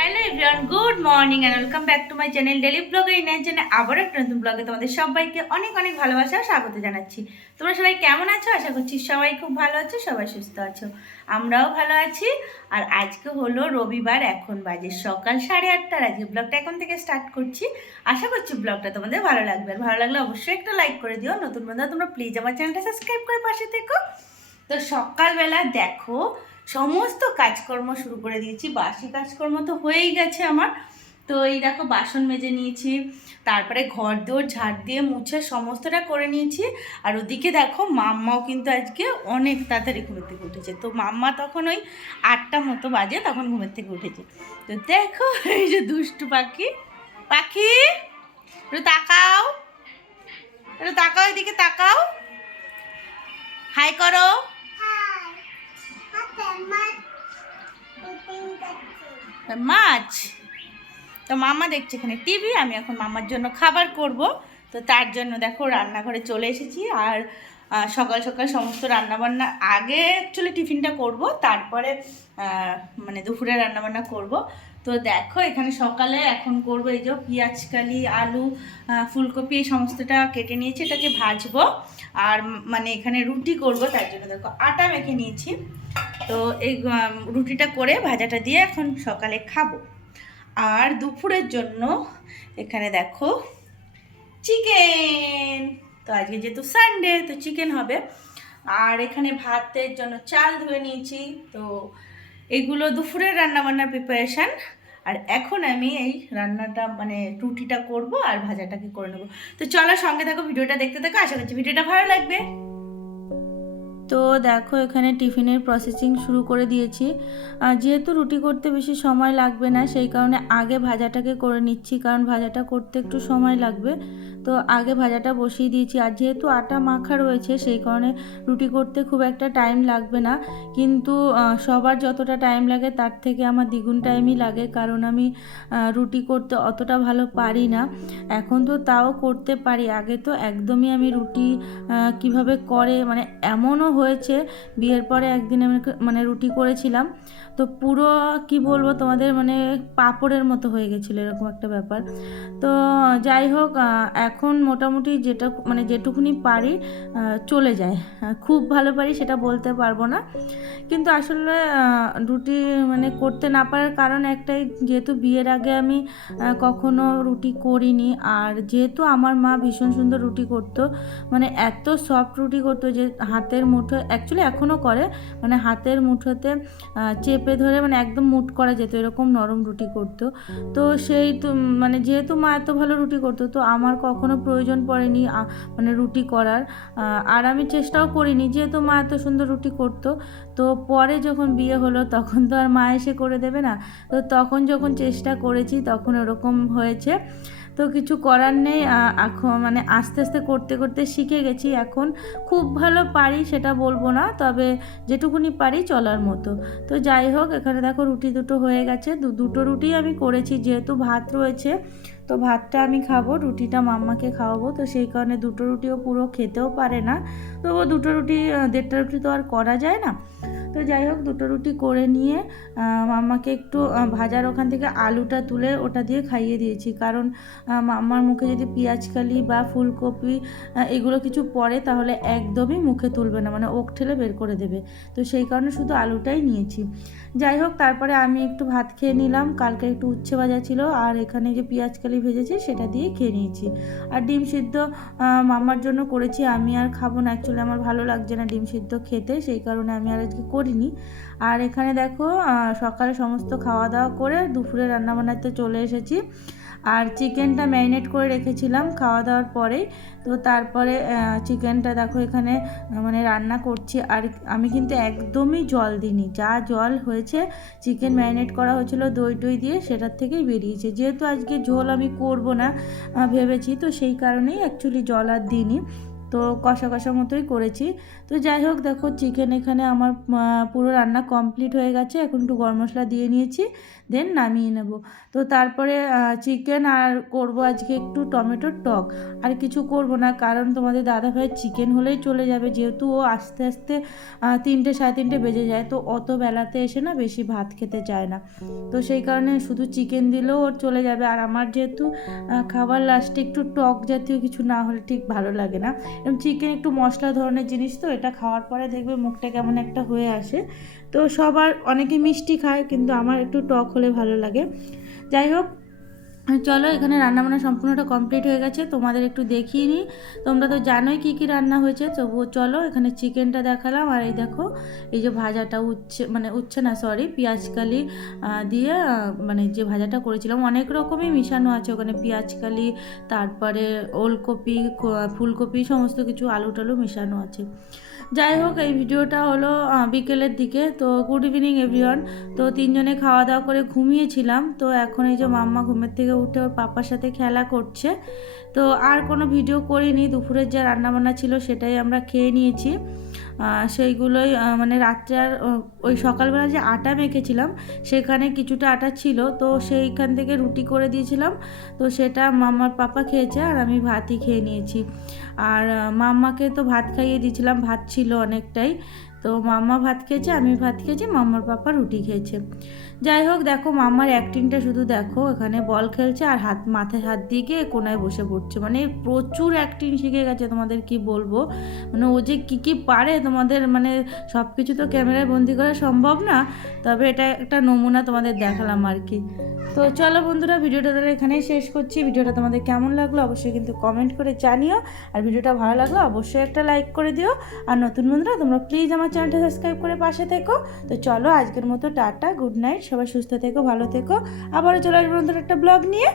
Hello everyone, good morning and welcome back to my channel daily ব্লগে Indian channel. আবার একটা নতুন ব্লগে তোমাদের সবাইকে অনেক অনেক ভালোবাসা ও স্বাগত জানাচ্ছি। তোমরা সবাই কেমন আছো? আশা করছি সবাই খুব ভালো আছো, সবাই সুস্থ আছো, আমরাও ভালো আছি। আর আজকে হলো রবিবার, এখন বাজে সকাল 8:30। আজকে ব্লগটা এখন থেকে স্টার্ট করছি। আশা করছি ব্লগটা তোমাদের ভালো লাগবে, আর ভালো লাগলে অবশ্যই একটা লাইক করে দিও। নতুন বন্ধুরা তোমরা প্লিজ আমার চ্যানেলটা সাবস্ক্রাইব করে পাশে থেকো। তো সকালবেলা দেখো সমস্ত কাজকর্ম শুরু করে দিয়েছি, বাসি কাজকর্ম তো হয়েই গেছে আমার। তো এই দেখো বাসন মেজে নিয়েছি, তারপরে ঘর দোর ঝাড় দিয়ে মুছে সমস্তটা করে নিয়েছি। আর ওদিকে দেখো মাম্মাও কিন্তু আজকে অনেক তাড়াতাড়ি ঘুমের থেকে উঠেছে। তো মাম্মা তখন ওই 8টা মতো বাজে তখন ঘুমের থেকে উঠেছে। তো দেখো এই যে দুষ্টু পাখি, পাখি একটু তাকাও, একটু তাকাও, এদিকে তাকাও, হাই করো। মাছ, তো মাম্মা দেখছে এখানে টিভি, আমি এখন মাম্মার জন্য খাবার করব। তো তার জন্য দেখো রান্নাঘরে চলে এসেছি। আর সকাল সকাল সমস্ত রান্নাবান্না আগে অ্যাকচুয়ালি টিফিনটা করব, তারপরে মানে দুপুরে রান্নাবান্না করব। তো দেখো এখানে সকালে এখন করব এই যে পেঁয়াজকালি, আলু, ফুলকপি, এই সমস্তটা কেটে নিয়েছি, এটাকে ভাজবো। আর মানে এখানে রুটি করব, তার জন্য দেখো আটা মেখে নিয়েছি। তো এই রুটিটা করে ভাজাটা দিয়ে এখন সকালে খাবো। আর দুপুরের জন্য এখানে দেখো চিকেন, তো আজকে যেহেতু সানডে তো চিকেন হবে। আর এখানে ভাতের জন্য চাল ধুয়ে নিয়েছি। তো এগুলো দুপুরের রান্নাবান্নার প্রিপারেশান। আর এখন আমি এই রান্নাটা মানে রুটিটা করব আর ভাজাটাকে করে নেবো। তো চলো সঙ্গে থাকো, ভিডিওটা দেখতে থাকো, আশা করছি ভিডিওটা ভালো লাগবে। তো দেখো এখানে টিফিনের প্রসেসিং শুরু করে দিয়েছি। যেহেতু রুটি করতে বেশি সময় লাগবে না, সেই কারণে আগে ভাজাটাকে করে নিচ্ছি, কারণ ভাজাটা করতে একটু সময় লাগবে। তো আগে ভাজাটা বসিয়ে দিয়েছি। আর যেহেতু আটা মাখা রয়েছে, সেই কারণে রুটি করতে খুব একটা টাইম লাগবে না। কিন্তু সবার যতটা টাইম লাগে তার থেকে আমার দ্বিগুণ টাইমই লাগে, কারণ আমি রুটি করতে অতটা ভালো পারি না। এখন তো তাও করতে পারি, আগে তো একদমই আমি রুটি কিভাবে করে মানে এমনও হয়েছে, বিয়ের পরে একদিন আমি মানে রুটি করেছিলাম, তো পুরো কি বলবো তোমাদের, মানে পাঁপড়ের মতো হয়ে গেছিলো, এরকম একটা ব্যাপার। তো যাই হোক, এখন মোটামুটি যেটা মানে যেটুকুনি পারি চলে যায়। খুব ভালো পারি সেটা বলতে পারবো না, কিন্তু আসলে রুটি মানে করতে না পারার কারণ একটাই, যেহেতু বিয়ের আগে আমি কখনো রুটি করিনি। আর যেহেতু আমার মা ভীষণ সুন্দর রুটি করতো, মানে এত সফট রুটি করতো যে হাতের মুঠো, অ্যাকচুয়ালি এখনও করে, মানে হাতের মুঠোতে চেপে ধরে মানে একদম মুঠ করা যেত, এরকম নরম রুটি করতো। তো সেই তো মানে যেহেতু মা এত ভালো রুটি করতো, তো আমার কখনো প্রয়োজন পড়েনি মানে রুটি করার। আর আমি চেষ্টাও করিনি, যেহেতু মা এত সুন্দর রুটি করতো। তো পরে যখন বিয়ে হলো তখন তো আর মা এসে করে দেবে না, তো তখন যখন চেষ্টা করেছি তখন ওরকম হয়েছে। তো কিছু করার নেই, এখন মানে আস্তে আস্তে করতে করতে শিখে গেছি। এখন খুব ভালো পারি সেটা বলবো না, তবে যেটুকুনি পারি চলার মতো। তো যাই হোক, এখানে দেখো রুটি দুটো হয়ে গেছে, দুটো রুটি আমি করেছি, যেহেতু ভাত রয়েছে তো ভাতটা আমি খাবো, রুটিটা মাম্মাকে খাওয়াবো। তো সেই কারণে দুটো রুটিও পুরো খেতেও পারে না, তো ও দুটো রুটি 1.5টা রুটি তো আর করা যায় না। তো যাই হোক, দুটো রুটি করে নিয়ে মাম্মাকে একটু ভাজার ওখান থেকে আলুটা তুলে ওটা দিয়ে খাইয়ে দিয়েছি, কারণ মাম্মার মুখে যদি পেঁয়াজকালি বা ফুলকপি এগুলো কিছু পড়ে তাহলে একদমই মুখে তুলবে না, মানে ওক ঠেলে বের করে দেবে। তো সেই কারণে শুধু আলুটাই নিয়েছি। যাই হোক, তারপরে আমি একটু ভাত খেয়ে নিলাম, কালকে একটু উচ্ছে ভাজা ছিল, আর এখানে যে পেঁয়াজকালি ভেজেছি সেটা দিয়ে খেয়ে নিয়েছি। আর ডিম সিদ্ধ মাম্মার জন্য করেছি, আমি আর খাবো না, অ্যাকচুয়ালি আমার ভালো লাগছে না ডিম সিদ্ধ খেতে, সেই কারণে আমি আর আজকে করিনি। আর এখানে দেখো সকালে সমস্ত খাওয়া দাওয়া করে দুপুরে রান্নাবান্নাতে চলে এসেছি। আর চিকেনটা ম্যারিনেট করে রেখেছিলাম খাওয়া দাওয়ার পরেই। তো তারপরে চিকেনটা দেখো এখানে মানে রান্না করছি। আর আমি কিন্তু একদমই জল দিইনি, যা জল হয়েছে চিকেন ম্যারিনেট করা হয়েছিল দই টই দিয়ে সেটার থেকেই বেরিয়েছে। যেহেতু আজকে ঝোল আমি করব না ভেবেছি, তো সেই কারণেই অ্যাকচুয়ালি জল আর দিইনি। তো কষা কষা মতোই করেছি। তো যাই হোক, দেখো চিকেন এখানে আমার পুরো রান্না কমপ্লিট হয়ে গেছে। এখন একটু গরম মশলা দিয়ে নিয়েছি, দেন নামিয়ে নেব। তো তারপরে চিকেন আর করব আজকে একটু টমেটোর টক, আর কিছু করব না, কারণ তোমাদের দাদাভাইয়ের চিকেন হলেই চলে যাবে, যেহেতু ও আস্তে আস্তে 3টে 3:30 বেজে যায়, তো অত বেলাতে এসে না বেশি ভাত খেতে চায় না। তো সেই কারণে শুধু চিকেন দিলেও ওর চলে যাবে। আর আমার যেহেতু খাবার লাস্টে একটু টক জাতীয় কিছু না হলে ঠিক ভালো লাগে না। এবং চিকেন একটু মশলা ধরনের জিনিস, তো এটা খাওয়ার পরে দেখবে মুখটা কেমন একটা হয়ে আসে। তো সবার অনেকে মিষ্টি খায়, কিন্তু আমার একটু টক হলে ভালো লাগে। যাই হোক, চলো এখানে রান্নাবান্না সম্পূর্ণটা কমপ্লিট হয়ে গেছে, তোমাদের একটু দেখিয়ে নিই। তোমরা তো জানোই কী কী রান্না হয়েছে, তবুও চলো এখানে চিকেনটা দেখালাম। আর এই দেখো, এই যে ভাজাটা উচ্ছে না সরি পেঁয়াজকালি দিয়ে মানে যে ভাজাটা করেছিলাম, অনেক রকমই মিশানো আছে ওখানে, পেঁয়াজকালি, তারপরে ওলকপি, ফুলকপি, সমস্ত কিছু আলু টালু মিশানো আছে। যাই হোক, এই ভিডিওটা হলো বিকেলের দিকে। তো গুড ইভিনিং এভরিওয়ান। তো 3জনে খাওয়া দাওয়া করে ঘুমিয়েছিলাম। তো এখন এই যে মাম্মা ঘুমের থেকে উঠে ওর পাপার সাথে খেলা করছে। তো আর কোনো ভিডিও করিনি, দুপুরের যা রান্নাবান্না ছিল সেটাই আমরা খেয়ে নিয়েছি। সেইগুলোই মানে রাত্রে আর ওই সকালবেলা যে আটা মেখেছিলাম সেখানে কিছুটা আটা ছিল, তো সেইখান থেকে রুটি করে দিয়েছিলাম। তো সেটা মাম্মার পাপা খেয়েছে, আর আমি ভাতই খেয়ে নিয়েছি। আর মাম্মাকে তো ভাত খাইয়ে দিয়েছিলাম, ভাত ছিল অনেকটাই। তো মাম্মা ভাত খেয়েছে, আমি ভাত খেয়েছি, মাম্মার পাপা রুটি খেয়েছে। যাই হোক, দেখো মাম্মার অ্যাক্টিংটা শুধু দেখো, এখানে বল খেলছে আর মাথায় হাত দিয়ে গিয়ে কোনায় বসে পড়ছে। মানে প্রচুর অ্যাক্টিং শিখে গেছে, তোমাদের কি বলবো। মানে ও যে কী পারে, তোমাদের মানে সব কিছু তো ক্যামেরায় বন্দি করা সম্ভব না, তবে এটা একটা নমুনা তোমাদের দেখালাম আর কি। তো চলো বন্ধুরা, ভিডিওটা তাহলে এখানেই শেষ করছি। ভিডিওটা তোমাদের কেমন লাগলো অবশ্যই কিন্তু কমেন্ট করে জানিও, আর ভিডিওটা ভালো লাগলো অবশ্যই একটা লাইক করে দিও। আর নতুন বন্ধুরা তোমরা প্লিজ আমার চ্যানেলটা সাবস্ক্রাইব করে পাশে থেকো। তো চলো আজকের মতো টাটা, গুড নাইট, সবাই সুস্থ থেকো, ভালো থেকো। আবারও চলে আসবো বন্ধুরা একটা ব্লগ নিয়ে।